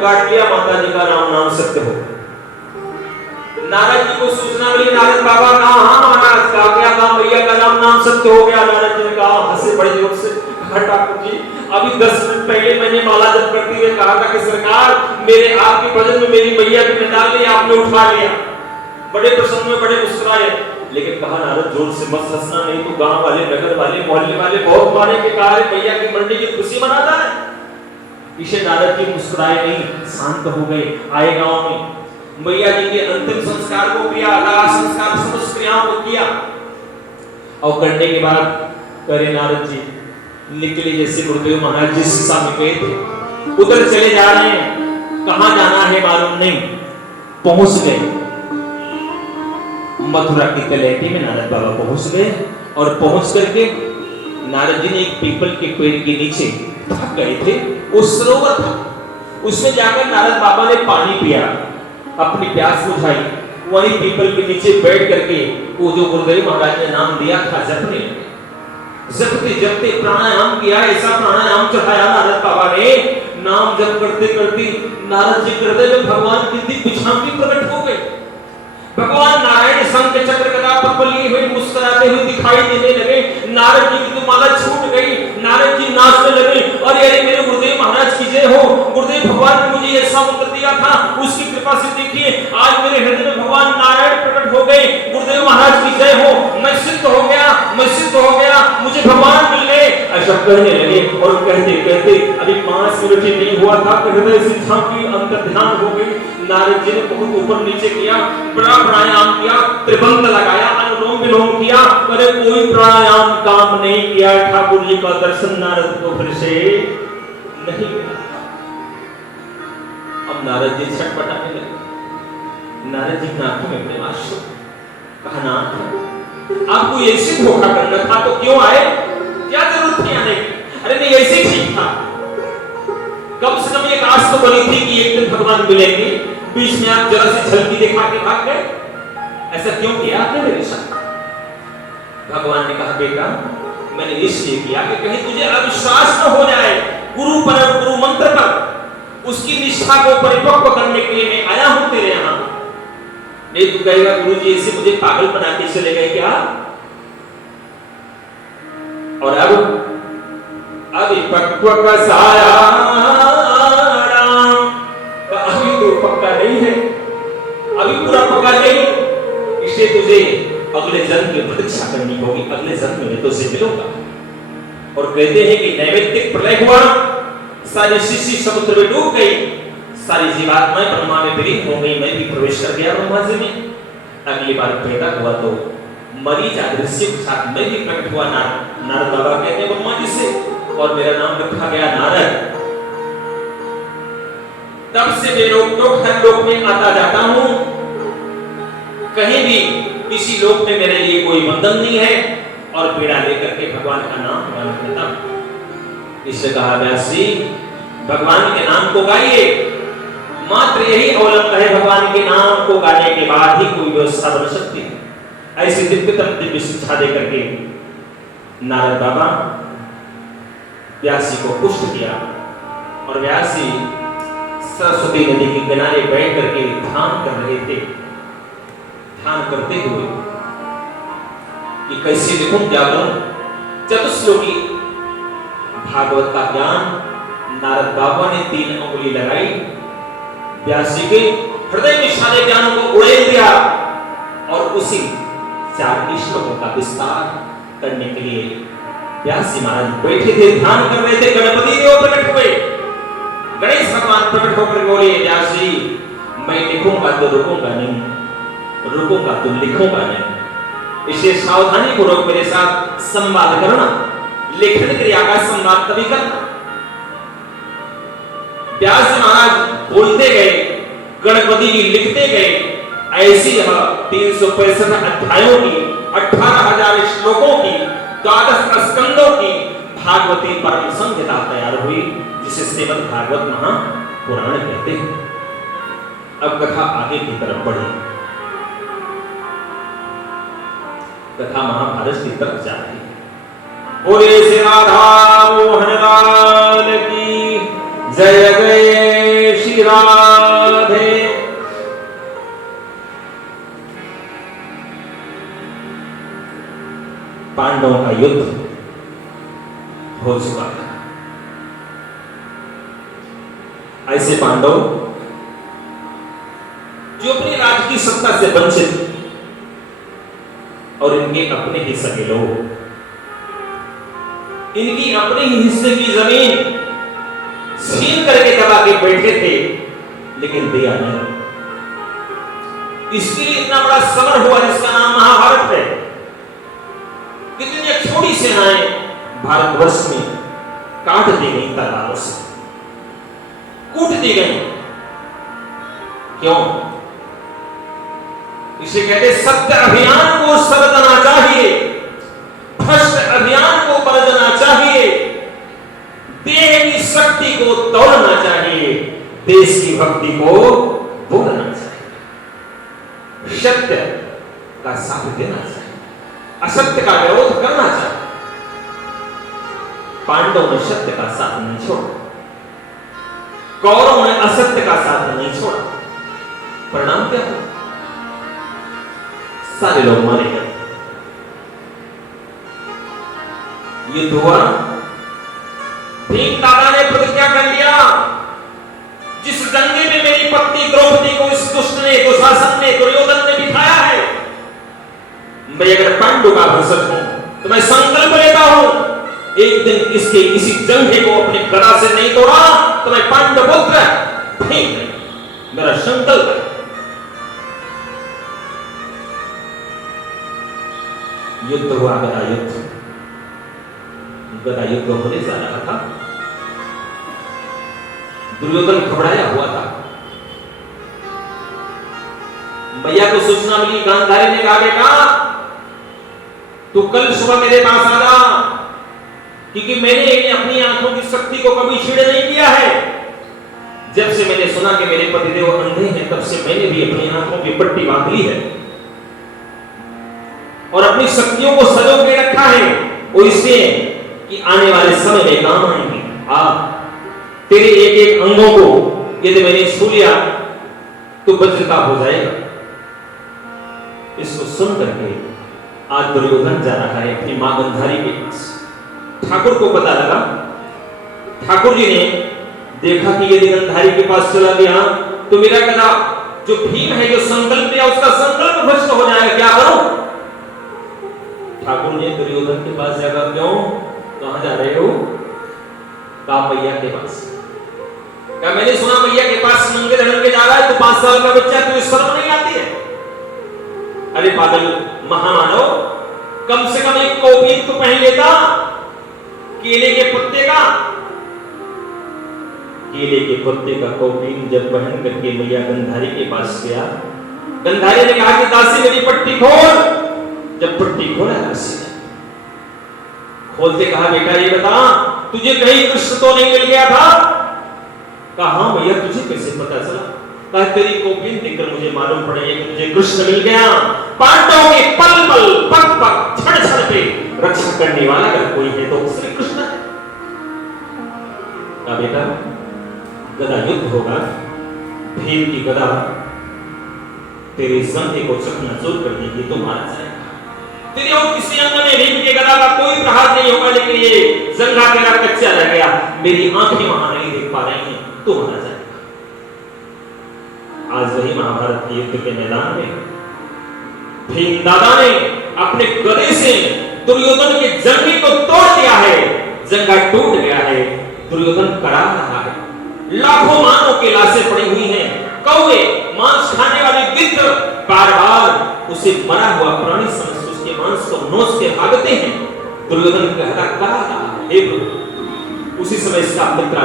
काट लिया, माता जी का नाम सत्य हो। नारद जी को सूचना मिली, नारद बाबा कहा हाँ महाराज का क्या काम, भैया का नाम सत्य हो गया। नारद जी ने कहा, हंसे बड़े जोर से, ठाकुर जी अभी 10 मिनट पहले मैंने माला जप करते हुए कहा था कि सरकार मेरे आपके भजन में मेरी मैया भी निकाल ली, आपने उठा लिया। बड़े प्रसन्न में बड़े मुस्कुराए, लेकिन कहा नारद जोर से मत हंसना, नहीं तो गांव वाले, नगर वाले, मोहल्ले वाले बहुत मारे के कहा मैया की मंडी की खुशी मनाता है। इसे नारद जी मुस्कुराए नहीं, शांत हो गए। आए गांव में मैया जी के अंतिम संस्कार को किया, लाश संस्कार समस्त क्रियाओं को किया, और करने के बाद करे नारद जी निकले जैसे गुरुदेव महाराज जिस दिशा में गए थे उधर चले जा रहे हैं, कहां जाना है मालूम नहीं। पहुंच गए मथुरा की तलहटी में, नारद बाबा पहुंच गए, और पहुंच करके नारद जी ने एक पीपल के पेड़ के नीचे थक गए थे, वो सरोवर था, उसमें जाकर नारद बाबा ने पानी पिया, अपनी प्यास बुझाई, वहीं पीपल के नीचे बैठ करके वो जो गुरुदेव महाराज ने नाम दिया था जपने, जपते जपते प्राणायाम किया। ऐसा प्राणायाम चढ़ाया नारद बाबा ने, नाम जप करते करते नारद जी हृदय में भगवान की दिव्य झांकी प्रकट हो गई। भगवान नारायण शंख चक्र गदा पद्म लिए हुए मुस्कुराते हुए दिखाई देने लगे। नारद जी की तो माला छूट गई, नारद जी नाचने लगे, और अरे मेरे गुरुदेव महाराज की जय हो, गुरुदेव भगवान ने मुझे ऐसा मंत्र दिया था, उसकी कृपा से देखिए आज मेरे हृदय में भगवान नारायण प्रकट हो गए, गुरुदेव महाराज की जय हो, मैं सिद्ध हो गया, मैं सिद्ध हो गया, मुझे भगवान मिल गए, ऐसा कहने लगे। और कहते कहते अभी 5 मिनट ही नहीं हुआ था कि हृदय से झांकी अंतर ध्यान हो गई। नारद जी ने बहुत ऊपर नीचे किया, बड़ा प्राणायाम किया, त्रिबंध लगाया, अनुलोम विलोम किया, पर कोई प्राणायाम काम नहीं किया। ठाकुर जी का दर्शन नारद को फिर से नहीं मिला। अब नारद जी छटपटाने लगे, नारद जी की आंखों में प्रेम आंसू, कहा नाथ आपको ऐसे धोखा करना था तो क्यों आए, क्या जरूरत थी आने की, अरे नहीं ऐसे ठीक था, कम से कम एक आस तो बनी थी कि एक दिन भगवान मिलेंगे, बीच में आप जरा सी झलकी दिखा के भाग गए, ऐसा क्यों किया आपने मेरे साथ। भगवान ने कहा बेटा मैंने इसलिए किया कि कहीं तुझे अविश्वास न हो जाए गुरु पर, गुरु मंत्र पर, उसकी निष्ठा को परिपक्व करने के लिए मैं आया हूं तेरे यहां। नहीं तू कहेगा गुरुजी ऐसे मुझे पागल बना के चले गए क्या, और अब अविपक्व का साया अभी तो पक्का नहीं है, अभी पूरा पक्का नहीं, इसलिए तुझे अगले जन्म की प्रतीक्षा करनी होगी, अगले जन्म में तुझसे मिलूंगा। और कहते हैं कि नैमित्तिक प्रलय हुआ, सारी सृष्टि समुद्र में डूब गई, सारी जीवात्माएं ब्रह्मा में विलीन हो गई, मैं भी प्रवेश कर गया ब्रह्मा जी में। अगली बार पैदा हुआ तो मरीज अदृश्य के साथ मैं भी प्रकट हुआ। नारद बाबा कहते हैं ब्रह्मा जी से, और मेरा नाम रखा गया नारद। तब से मैं लोक हर लोक में आता जाता हूं, कहीं भी किसी लोक में मेरे लिए कोई बंधन नहीं है, और पीड़ा लेकर के भगवान का नाम गाना करता हूं। इससे कहा व्यास जी भगवान के नाम को गाइए, मात्र यही अवलंबन है, भगवान के नाम को गाने के बाद ही कोई व्यवस्था बन सकती है। ऐसी दिव्य शिक्षा दे करके नारद बाबा व्यास जी को पुष्ट किया, और व्यास जी सरस्वती नदी के किनारे बैठ करके ध्यान कर रहे थे। ध्यान करते हुए कि कैसे लिखूं क्या करूं, चतुश्लोकी भागवत का ज्ञान नारद बाबा ने 3 उंगली लगाई, व्यास जी के हृदय में सारे ज्ञान को उड़ेल दिया, और उसी 4 श्लोकों का विस्तार करने के लिए व्यास जी महाराज बैठे थे, ध्यान कर रहे थे। गणपति देव प्रकट हुए, गणेश भगवान प्रकट होकर बोले व्यास जी मैं लिखूंगा तो रुकूंगा नहीं, रुकूंगा तो लिखूंगा नहीं, इसलिए सावधानी पूर्वक मेरे साथ संवाद करना, लेखन क्रिया का संवाद तभी करना। व्यास जी महाराज बोलते गए, गणपति जी लिखते गए, ऐसी 365 अध्यायों की, 18,000 श्लोकों की, 12 स्कंदों की भागवती परम संहिता तैयार हुई, जिसे श्रीमद् भागवत महापुराण कहते हैं। अब कथा आगे की तरफ बढ़ी, कथा महाभारत की तरफ जा रही है। बोले श्री राधा मोहन लाल की जय, जय श्री श्री राधे। पांडवों का युद्ध हो चुका था। ऐसे पांडव जो अपनी राज की सत्ता से वंचित और इनके अपने ही सगे लोग, इनकी अपने ही हिस्से की जमीन छीन करके दबा के बैठे थे, लेकिन दिया नहीं। इसके लिए इतना बड़ा समर हुआ जिसका नाम महाभारत है। कितनी छोटी सेनाएं भारतवर्ष में काट दी गई, तलवारों से कूट दी गई। क्यों? इसे कहते सत्य अभियान को सर चाहिए, भ्रष्ट अभियान को बरतना चाहिए, देह की शक्ति को तोड़ना चाहिए, देश की भक्ति को बोलना चाहिए, सत्य का साथ देना चाहिए, असत्य का विरोध करना चाहिए। पांडवों ने सत्य का साथ नहीं छोड़ा, कौरवों ने असत्य का साथ नहीं छोड़ा। परिणाम क्या हुआ? सारे लोग मारे गए। युद्ध हुआ। भीम दादा ने प्रतिज्ञा कर लिया, जिस दंगे में मेरी पत्नी द्रौपदी को इस दुष्ट ने, दुशासन ने, दुर्योधन ने बिठाया है, मैं अगर पांडु का भक्षक हूं तो मैं संकल्प लेता हूं, एक दिन इसके इसी जंघे को अपनी गदा से नहीं तोड़ा तो मैं पांडव पुत्र भीम नहीं। मेरा संकल्प है। युद्ध हुआ, गदा युद्ध। गदा युद्ध होने जा रहा था। दुर्योधन घबराया हुआ था। भैया को सूचना मिली, गांधारी ने कहा बेटा तू कल सुबह मेरे पास आ जा, क्योंकि मैंने अपनी आंखों की शक्ति को कभी छीड़ नहीं किया है। जब से मैंने सुना कि मेरे पतिदेव अंधे हैं, तब से मैंने भी अपनी आंखों की पट्टी बांध ली है और अपनी शक्तियों को सजो के रखा है, वो इसलिए कि आने वाले समय में काम आएंगे। तेरे एक एक अंगों को यदि मैंने छू लिया तो वज्रता हो जाएगा। इसको सुन करके आज दुर्योधन जा रहा है अपनी मां गांधारी के पास। ठाकुर को पता लगा, ठाकुर जी ने देखा कि यदि गांधारी के पास चला गया तो मेरा गदा जो भीम है, जो संकल्प लिया, उसका संकल्प भ्रष्ट हो जाएगा, क्या करूं? ठाकुर ने दुर्योधन के पास जाकर, क्यों, कहां जा रहे हो? कहा मैया के पास। क्या मैंने सुना मैया के पास नंगे धड़ंगे जा रहा है, तो 5 साल का बच्चा, तुझे शर्म नहीं आती है? अरे पागल महामानव, कम से कम एक कौपीन तो पहन लेता, केले के पत्ते का। केले के पत्ते का कौपीन जब पहन करके मैया गांधारी के पास गया, गांधारी ने कहा कि दासी मेरी पट्टी खोल। जब पट्टी खोला दासी ने, खोलते कहा बेटा ये बता, तुझे कहीं कृष्ण तो नहीं मिल गया था? कहा हाँ भैया, तुझे कैसे पता चला? कहा तेरी कौपीन देखकर मुझे मालूम पड़ा कि तुझे कृष्ण मिल गया। पांडवों के पल पल पग पग क्षण क्षण पे रक्षा करने वाला अगर कोई है तो श्री कृष्ण है। कहा बेटा गदा युद्ध होगा, भीम की गदा तेरे संधे को चकनाचूर कर देगी, तो मारा जाएगा। तेरे और किसी अंग में भीम की गदा का कोई प्रहार नहीं होगा, लेकिन ये जंघा तेरा कच्चा रह गया, मेरी आंखें वहां नहीं देख पा रही हैं, तो मारा जाएगा। आज वही महाभारत के युद्ध के मैदान में भीम दादा ने अपने गदे से दुर्योधन के जंघे को तोड़ दिया है, जंघा टूट गया है, दुर्योधन करा रहा है। लाखों मानव की लाशें पड़ी हुई हैं, कौवे, मांस खाने वाले गिद्ध बार बार उसे मरा हुआ प्राणी समझ उसके मांस को नोच के भागते हैं। दुर्योधन कहता करा रहा है। उसी समय इसका मित्र